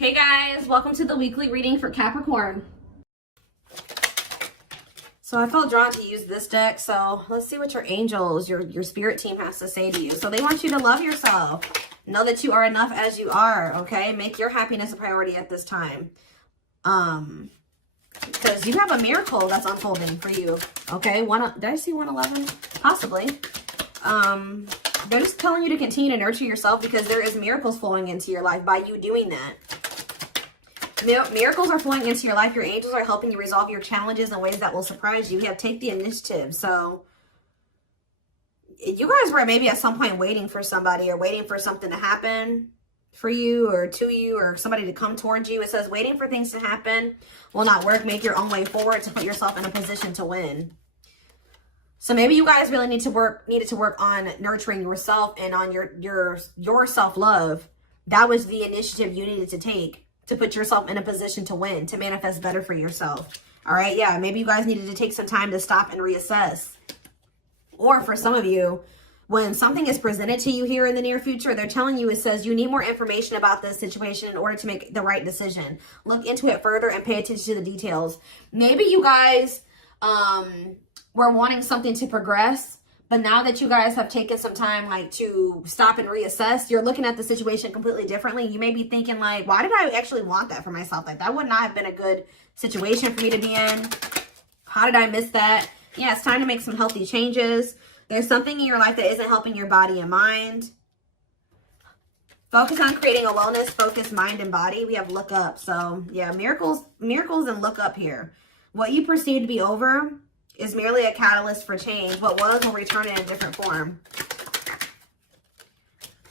Hey guys, welcome to the weekly reading for Capricorn. So I felt drawn to use this deck, so let's see what your angels, your spirit team has to say to you. So they want you to love yourself. Know that you are enough as you are, okay? Make your happiness a priority at this time. Because you have a miracle that's unfolding for you, okay? Did I see 111? Possibly. They're just telling you to continue to nurture yourself because there is miracles flowing into your life by you doing that. Miracles are flowing into your life. Your angels are helping you resolve your challenges in ways that will surprise you. We have take the initiative. So you guys were maybe at some point waiting for somebody or waiting for something to happen for you or to you or somebody to come towards you. It says waiting for things to happen will not work. Make your own way forward to put yourself in a position to win. So maybe you guys really needed to work on nurturing yourself and on your self-love. That was the initiative you needed to take to put yourself in a position to win, to manifest better for yourself. All right, yeah, maybe you guys needed to take some time to stop and reassess. Or for some of you, when something is presented to you here in the near future, they're telling you, it says you need more information about this situation in order to make the right decision. Look into it further and pay attention to the details. Maybe you guys were wanting something to progress, but now that you guys have taken some time like to stop and reassess, you're looking at the situation completely differently. You may be thinking like, why did I actually want that for myself? Like that would not have been a good situation for me to be in. How did I miss that? Yeah, it's time to make some healthy changes. There's something in your life that isn't helping your body and mind. Focus on creating a wellness-focused mind and body. We have look up. So yeah, miracles and look up here. What you perceive to be over is merely a catalyst for change. What was will return in a different form.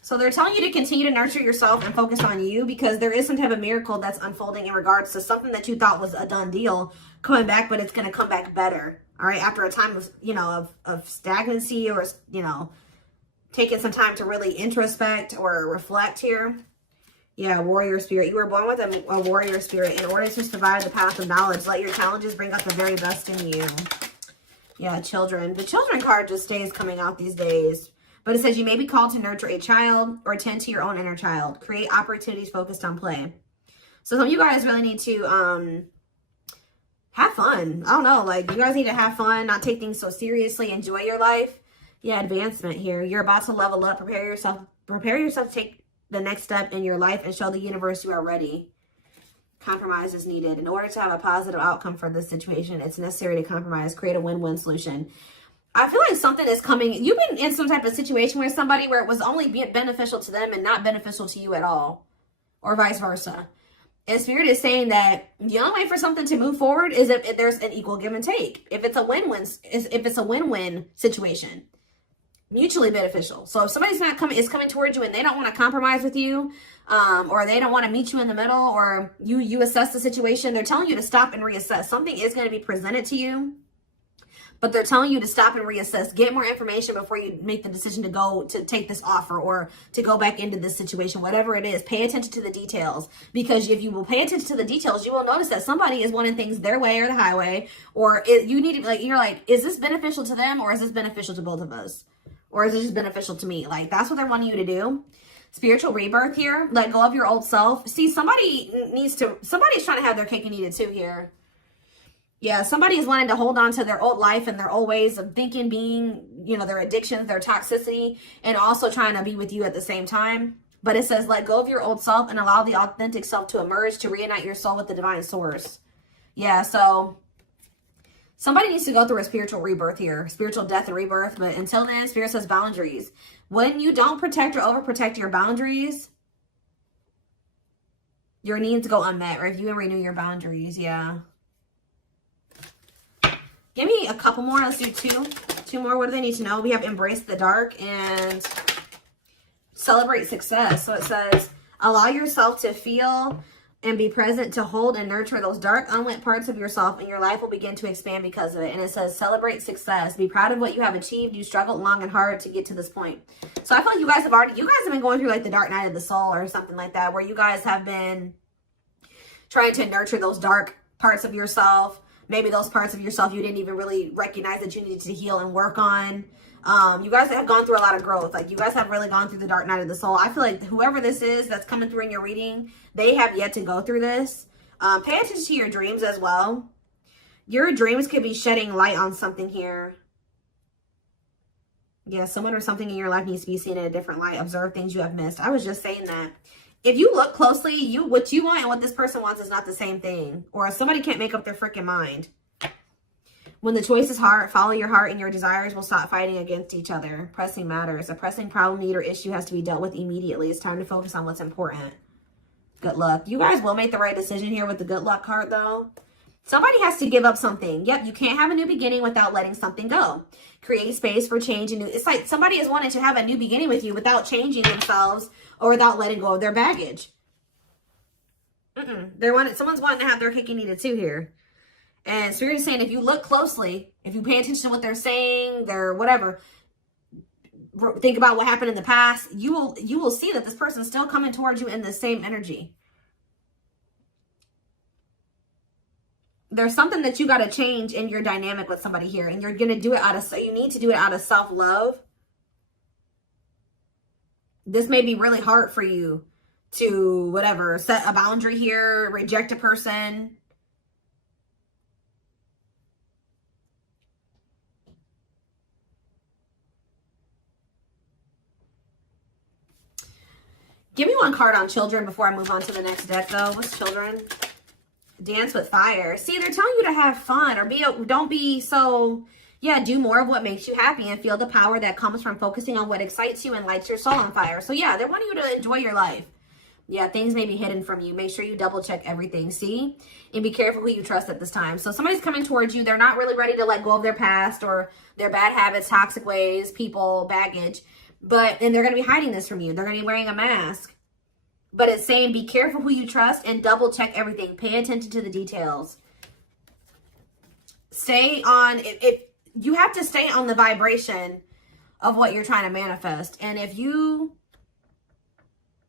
So they're telling you to continue to nurture yourself and focus on you because there is some type of miracle that's unfolding in regards to something that you thought was a done deal coming back, but it's going to come back better. All right. After a time of, of stagnancy or, taking some time to really introspect or reflect here. Yeah, warrior spirit. You were born with a warrior spirit. In order to survive the path of knowledge, let your challenges bring out the very best in you. Yeah, children. The children card just stays coming out these days. But it says you may be called to nurture a child or tend to your own inner child. Create opportunities focused on play. So some of you guys really need to have fun. I don't know. Like, you guys need to have fun, not take things so seriously. Enjoy your life. Yeah, advancement here. You're about to level up. Prepare yourself to take the next step in your life and show the universe you are ready. Compromise is needed. In order to have a positive outcome for this situation, it's necessary to compromise, create a win-win solution. I feel like something is coming. You've been in some type of situation where somebody where it was only beneficial to them and not beneficial to you at all, or vice versa. And Spirit is saying that the only way for something to move forward is if there's an equal give and take. If it's a win-win situation. Mutually beneficial. So if somebody's is coming towards you and they don't want to compromise with you, or they don't want to meet you in the middle, or you assess the situation, they're telling you to stop and reassess. Something is going to be presented to you, but they're telling you to stop and reassess. Get more information before you make the decision to take this offer or to go back into this situation. Whatever it is, pay attention to the details, because if you will pay attention to the details, you will notice that somebody is wanting things their way or the highway, or you need to you're like, is this beneficial to them or is this beneficial to both of us? Or is it just beneficial to me? Like, that's what they're wanting you to do. Spiritual rebirth here. Let go of your old self. See, somebody's trying to have their cake and eat it too here. Yeah, somebody is wanting to hold on to their old life and their old ways of thinking, being, their addictions, their toxicity, and also trying to be with you at the same time. But it says, let go of your old self and allow the authentic self to emerge, to reunite your soul with the divine source. Yeah, so somebody needs to go through a spiritual rebirth here, spiritual death and rebirth. But until then, Spirit says boundaries. When you don't protect or overprotect your boundaries, your needs go unmet. Review and renew your boundaries. Yeah. Give me a couple more. Let's do two more. What do they need to know? We have embrace the dark and celebrate success. So it says, allow yourself to feel and be present to hold and nurture those dark, unlit parts of yourself, and your life will begin to expand because of it. And it says, celebrate success. Be proud of what you have achieved. You struggled long and hard to get to this point. So I feel like you guys have been going through like the dark night of the soul or something like that, where you guys have been trying to nurture those dark parts of yourself. Maybe those parts of yourself you didn't even really recognize that you needed to heal and work on. You guys have gone through a lot of growth. Like, you guys have really gone through the dark night of the soul. I feel like whoever this is that's coming through in your reading, they have yet to go through this. Pay attention to your dreams as well. Your dreams could be shedding light on something here. Yeah, someone or something in your life needs to be seen in a different light. Observe things you have missed. I was just saying that. If you look closely, what you want and what this person wants is not the same thing. Or somebody can't make up their freaking mind. When the choice is hard, follow your heart and your desires will stop fighting against each other. Pressing matters. A pressing problem, need, or issue has to be dealt with immediately. It's time to focus on what's important. Good luck. You guys will make the right decision here with the good luck card, though. Somebody has to give up something. Yep, you can't have a new beginning without letting something go. Create space for change. And it's like somebody is wanting to have a new beginning with you without changing themselves or without letting go of their baggage. Someone's wanting to have their cake and eat it too here. And Spirit is saying, if you look closely, if you pay attention to what they're saying, their whatever, think about what happened in the past, you will see that this person's still coming towards you in the same energy. There's something that you got to change in your dynamic with somebody here, and you're going to do it you need to do it out of self-love. This may be really hard for you to, whatever, set a boundary here, reject a person. Give me one card on children before I move on to the next deck, though. What's children? Dance with fire. See, they're telling you to have fun or don't be so, yeah, do more of what makes you happy and feel the power that comes from focusing on what excites you and lights your soul on fire. So, yeah, they're wanting you to enjoy your life. Yeah, things may be hidden from you. Make sure you double check everything, see? And be careful who you trust at this time. So somebody's coming towards you. They're not really ready to let go of their past or their bad habits, toxic ways, people, baggage. And they're going to be hiding this from you. They're going to be wearing a mask. But it's saying be careful who you trust and double check everything. Pay attention to the details. Stay on, you have to stay on the vibration of what you're trying to manifest. And if you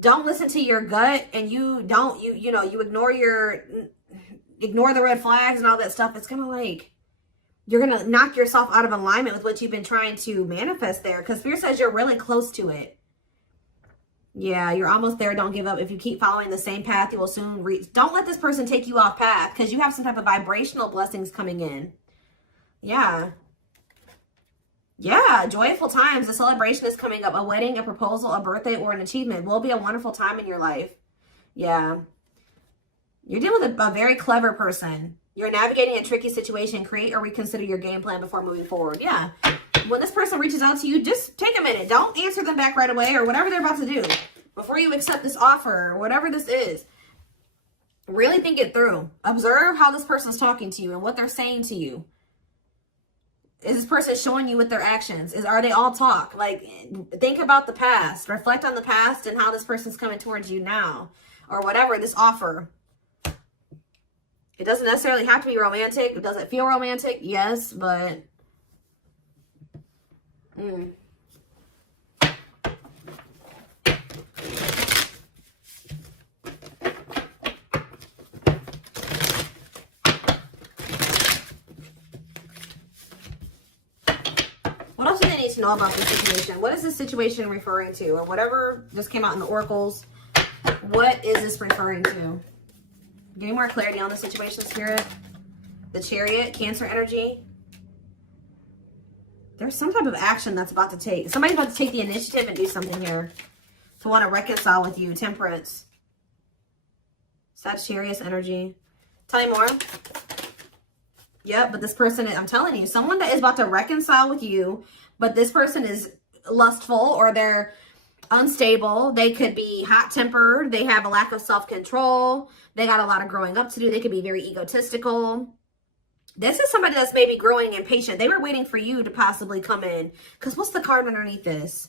don't listen to your gut and you ignore the red flags and all that stuff, it's going to like, you're going to knock yourself out of alignment with what you've been trying to manifest there. Because Spirit says you're really close to it. Yeah, you're almost there. Don't give up. If you keep following the same path, you will soon reach. Don't let this person take you off path because you have some type of vibrational blessings coming in. Yeah. Yeah, joyful times. A celebration is coming up. A wedding, a proposal, a birthday, or an achievement will be a wonderful time in your life. Yeah. You're dealing with a very clever person. You're navigating a tricky situation. Create or reconsider your game plan before moving forward. Yeah. When this person reaches out to you, just take a minute. Don't answer them back right away or whatever they're about to do. Before you accept this offer or whatever this is, really think it through. Observe how this person's talking to you and what they're saying to you. Is this person showing you with their actions? Are they all talk? Like, think about the past. Reflect on the past and how this person's coming towards you now. Or whatever, this offer. It doesn't necessarily have to be romantic. Does it feel romantic? Yes, but... What else do they need to know about this situation? What is this situation referring to? Or whatever just came out in the oracles. What is this referring to? Give me more clarity on the situation, Spirit. The Chariot, Cancer energy. There's some type of action that's about to take. Somebody's about to take the initiative and do something here. To want to reconcile with you. Temperance. Sagittarius energy. Tell me more. Yep, but this person, I'm telling you, someone that is about to reconcile with you, but this person is lustful or they're unstable. They could be hot-tempered. They have a lack of self-control. They got a lot of growing up to do. They could be very egotistical. This is somebody that's maybe growing impatient. They were waiting for you to possibly come in. Because what's the card underneath this?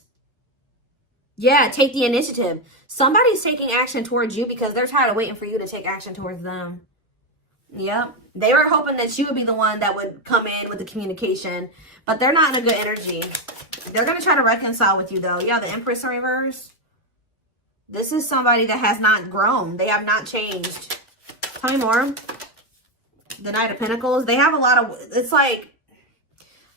Yeah, take the initiative. Somebody's taking action towards you because they're tired of waiting for you to take action towards them. Yep. They were hoping that you would be the one that would come in with the communication. But they're not in a good energy. They're going to try to reconcile with you, though. Yeah, the Empress in reverse. This is somebody that has not grown. They have not changed. Tell me more. The Knight of Pentacles. They have a lot of... It's like...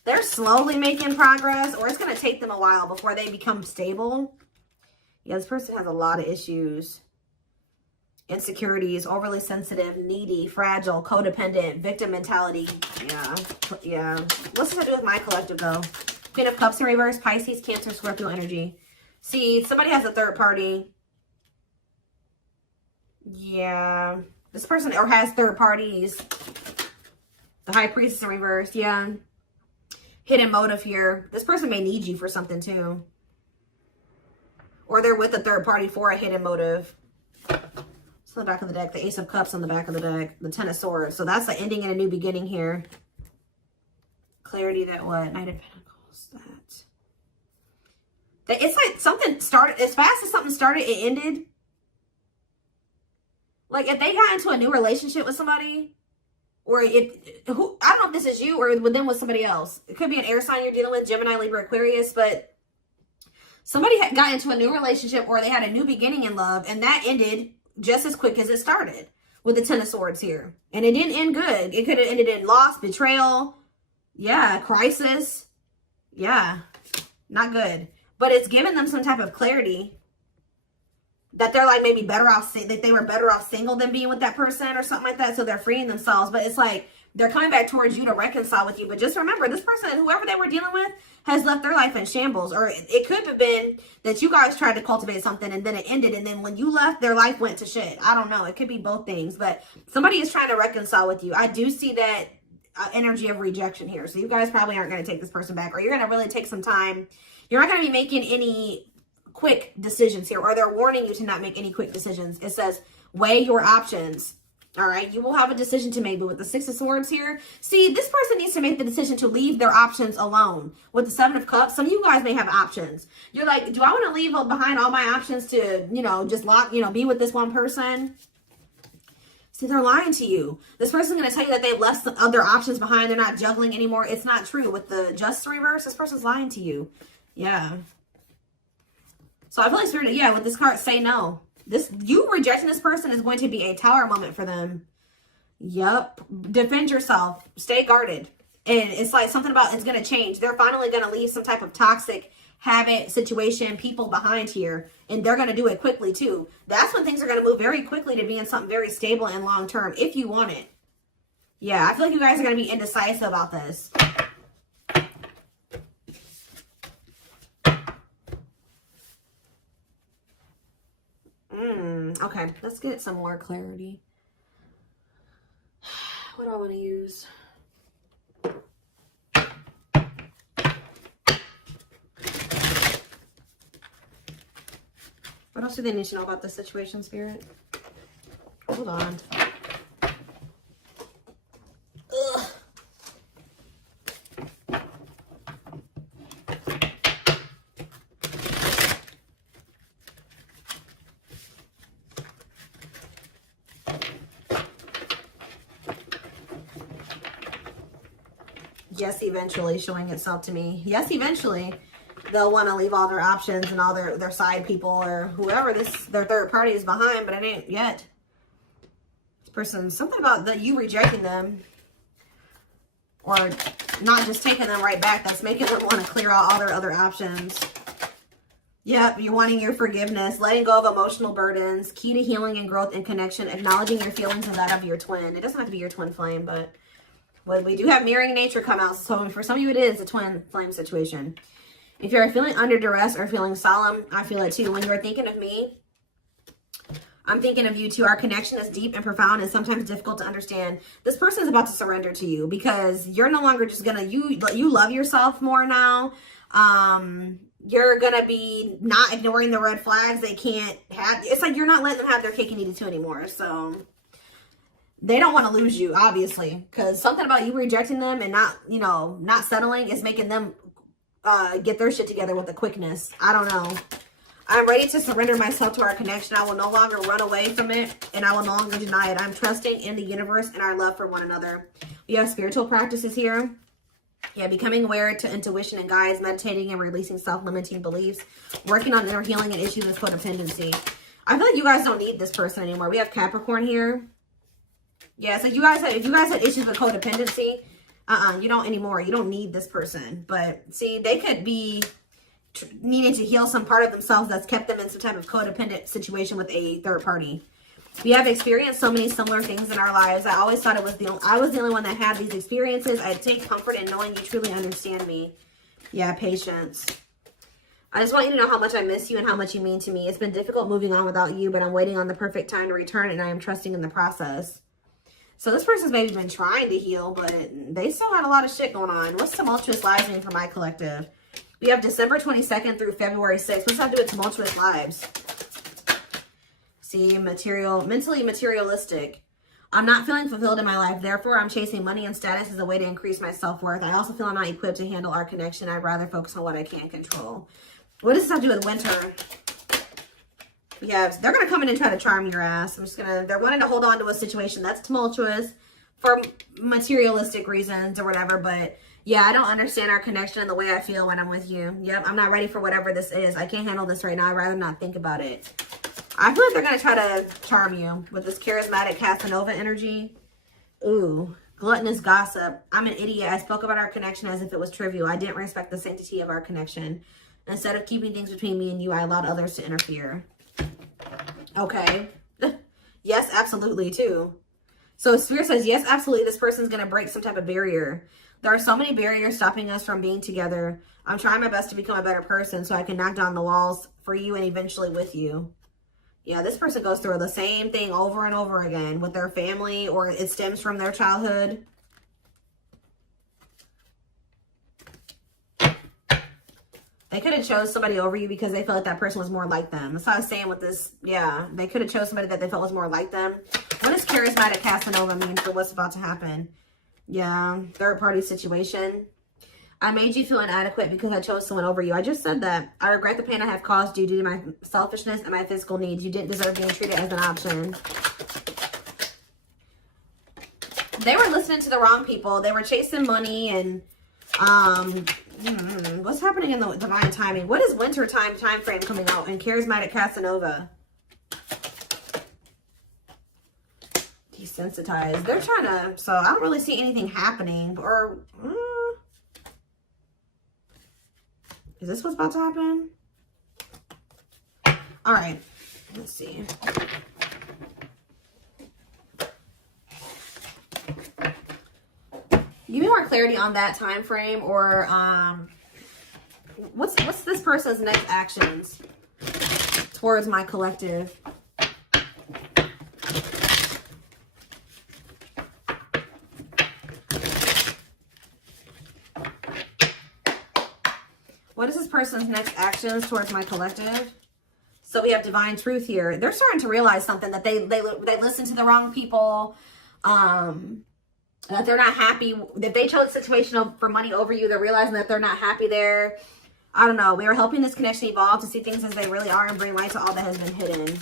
They're slowly making progress, or it's going to take them a while before they become stable. Yeah, this person has a lot of issues. Insecurities, overly sensitive, needy, fragile, codependent, victim mentality. Yeah. What's this to do with my collective, though? Queen of Cups in reverse, Pisces, Cancer, Scorpio energy. See, somebody has a third party. Yeah. This person or has third parties. The High Priestess in reverse. Yeah. Hidden motive here. This person may need you for something too. Or they're with a third party for a hidden motive. It's on the back of the deck. The Ace of Cups on the back of the deck. The Ten of Swords. So that's the ending and a new beginning here. Clarity that what? Knight of Pentacles. That. It's like something started. As fast as something started, it ended. Like if they got into a new relationship with somebody, or I don't know if this is you or with them with somebody else. It could be an air sign you're dealing with, Gemini, Libra, Aquarius, but somebody got into a new relationship or they had a new beginning in love, and that ended just as quick as it started with the Ten of Swords here. And it didn't end good. It could have ended in loss, betrayal, yeah, crisis. Yeah, not good. But it's given them some type of clarity that they're like maybe better off, that they were better off single than being with that person or something like that. So they're freeing themselves. But it's like they're coming back towards you to reconcile with you. But just remember, this person, whoever they were dealing with, has left their life in shambles. Or it could have been that you guys tried to cultivate something and then it ended. And then when you left, their life went to shit. I don't know. It could be both things. But somebody is trying to reconcile with you. I do see that energy of rejection here. So you guys probably aren't going to take this person back. Or you're going to really take some time. You're not going to be making any quick decisions here, or they're warning you to not make any quick decisions. It says weigh your options. All right, you will have a decision to make. But with the Six of Swords here, see, this person needs to make the decision to leave their options alone. With the Seven of Cups, some of you guys may have options. You're like, do I want to leave behind all my options to, just be with this one person? See, they're lying to you. This person's going to tell you that they've left some other options behind. They're not juggling anymore. It's not true. With the Justice reverse, this person's lying to you. Yeah. So I feel like Spirit, yeah, with this card, say no. You rejecting this person is going to be a tower moment for them. Yep. Defend yourself. Stay guarded. And it's like something about it's going to change. They're finally going to leave some type of toxic habit, situation, people behind here. And they're going to do it quickly too. That's when things are going to move very quickly to being something very stable and long term if you want it. Yeah, I feel like you guys are going to be indecisive about this. Okay, let's get some more clarity. What do I want to use? What else do they need to know about this situation, Spirit? Hold on. Ugh. Yes, eventually showing itself to me. Yes, eventually they'll want to leave all their options and all their side people or whoever their third party is behind, but it ain't yet. This person, something about you rejecting them or not just taking them right back, that's making them want to clear out all their other options. Yep, you're wanting your forgiveness, letting go of emotional burdens, key to healing and growth and connection, acknowledging your feelings and that of your twin. It doesn't have to be your twin flame, but well, we do have mirroring nature come out. So for some of you, it is a twin flame situation. If you're feeling under duress or feeling solemn, I feel it too. When you're thinking of me, I'm thinking of you too. Our connection is deep and profound and sometimes difficult to understand. This person is about to surrender to you because you're no longer just gonna, you love yourself more now. You're gonna be not ignoring the red flags. They can't have, it's like you're not letting them have their cake and eat it too anymore. So they don't want to lose you, obviously, because something about you rejecting them and not settling is making them get their shit together with a quickness. I don't know. I'm ready to surrender myself to our connection. I will no longer run away from it, and I will no longer deny it. I'm trusting in the universe and our love for one another. We have spiritual practices here. Yeah, becoming aware to intuition and guides, meditating and releasing self-limiting beliefs, working on inner healing and issues with codependency. I feel like you guys don't need this person anymore. We have Capricorn here. Yeah, so if you guys had issues with codependency, You don't anymore. You don't need this person. But see, they could be needing to heal some part of themselves that's kept them in some type of codependent situation with a third party. We have experienced so many similar things in our lives. I always thought I was the only one that had these experiences. I take comfort in knowing you truly understand me. Yeah, patience. I just want you to know how much I miss you and how much you mean to me. It's been difficult moving on without you, but I'm waiting on the perfect time to return, and I am trusting in the process. So this person's maybe been trying to heal, but they still had a lot of shit going on. What's tumultuous lives mean for my collective? We have December 22nd through February 6th. What's that to do with tumultuous lives? See, mentally materialistic. I'm not feeling fulfilled in my life. Therefore, I'm chasing money and status as a way to increase my self-worth. I also feel I'm not equipped to handle our connection. I'd rather focus on what I can control. What does this have to do with winter? Yeah, they're going to come in and try to charm your ass. They're wanting to hold on to a situation that's tumultuous for materialistic reasons or whatever. But yeah, I don't understand our connection and the way I feel when I'm with you. Yep, I'm not ready for whatever this is. I can't handle this right now. I'd rather not think about it. I feel like they're going to try to charm you with this charismatic Casanova energy. Ooh, gluttonous gossip. I'm an idiot. I spoke about our connection as if it was trivial. I didn't respect the sanctity of our connection. Instead of keeping things between me and you, I allowed others to interfere. Okay. Yes, absolutely, too. So Spirit says, yes, absolutely, this person's going to break some type of barrier. There are so many barriers stopping us from being together. I'm trying my best to become a better person so I can knock down the walls for you and eventually with you. Yeah, this person goes through the same thing over and over again with their family, or it stems from their childhood. They could have chose somebody over you because they felt like that person was more like them. That's what I was saying with this. Yeah, they could have chose somebody that they felt was more like them. What does charismatic Casanova mean for what's about to happen? Yeah, third party situation. I made you feel inadequate because I chose someone over you. I just said that. I regret the pain I have caused you due to my selfishness and my physical needs. You didn't deserve being treated as an option. They were listening to the wrong people. They were chasing money and what's happening in the divine timing? What is winter time frame coming out in charismatic Casanova? Desensitized. They're trying to, so I don't really see anything happening. Or is this what's about to happen? All right, let's see. Give me more clarity on that time frame, or what's this person's next actions towards my collective? What is this person's next actions towards my collective? So we have divine truth here. They're starting to realize something, that they listened to the wrong people. That they're not happy, that they chose a situation for money over you. They're realizing that they're not happy there. I don't know. We are helping this connection evolve to see things as they really are and bring light to all that has been hidden.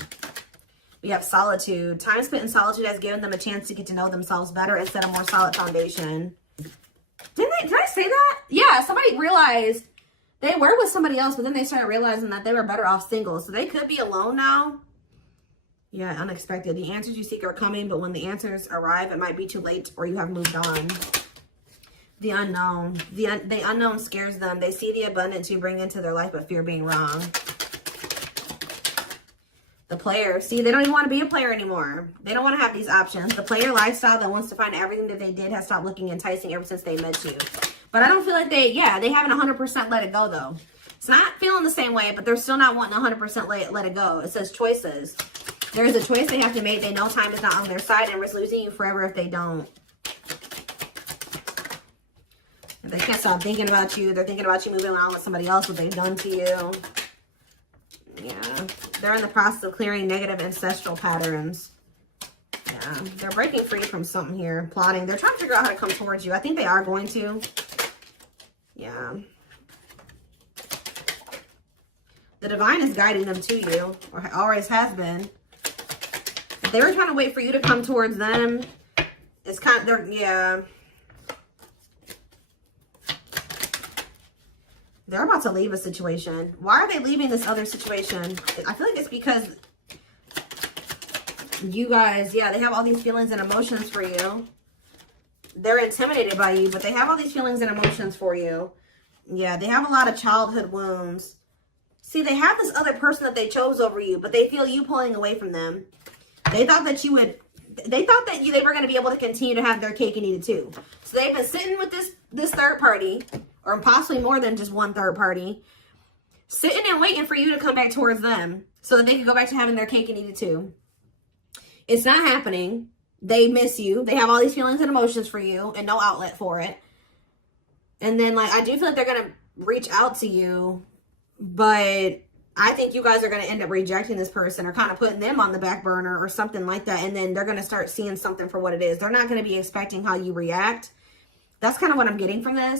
We have solitude. Time spent in solitude has given them a chance to get to know themselves better and set a more solid foundation. Did I say that? Yeah, somebody realized they were with somebody else, but then they started realizing that they were better off single. So they could be alone now. Yeah, unexpected. The answers you seek are coming, but when the answers arrive, it might be too late or you have moved on. The unknown. The unknown scares them. They see the abundance you bring into their life, but fear being wrong. The player. See, they don't even want to be a player anymore. They don't want to have these options. The player lifestyle that wants to find everything that they did has stopped looking enticing ever since they met you. But I don't feel like they haven't 100% let it go, though. It's not feeling the same way, but they're still not wanting 100% let it go. It says choices. There is a choice they have to make. They know time is not on their side and risk losing you forever if they don't. They can't stop thinking about you. They're thinking about you moving on with somebody else, what they've done to you. Yeah. They're in the process of clearing negative ancestral patterns. Yeah. They're breaking free from something here. Plotting. They're trying to figure out how to come towards you. I think they are going to. Yeah. The divine is guiding them to you, or always has been. If they were trying to wait for you to come towards them, it's kind of, yeah. They're about to leave a situation. Why are they leaving this other situation? I feel like it's because you guys, yeah, they have all these feelings and emotions for you. they're intimidated by you, but they have all these feelings and emotions for you. Yeah, they have a lot of childhood wounds. See, they have this other person that they chose over you, but they feel you pulling away from them. They thought that you would, they thought that they were going to be able to continue to have their cake and eat it too. So they've been sitting with this third party, or possibly more than just one third party, sitting and waiting for you to come back towards them so that they can go back to having their cake and eat it too. It's not happening. They miss you. They have all these feelings and emotions for you and no outlet for it. And then, like, I do feel like they're going to reach out to you, but I think you guys are going to end up rejecting this person or kind of putting them on the back burner or something like that. And then they're going to start seeing something for what it is. They're not going to be expecting how you react. That's kind of what I'm getting from this.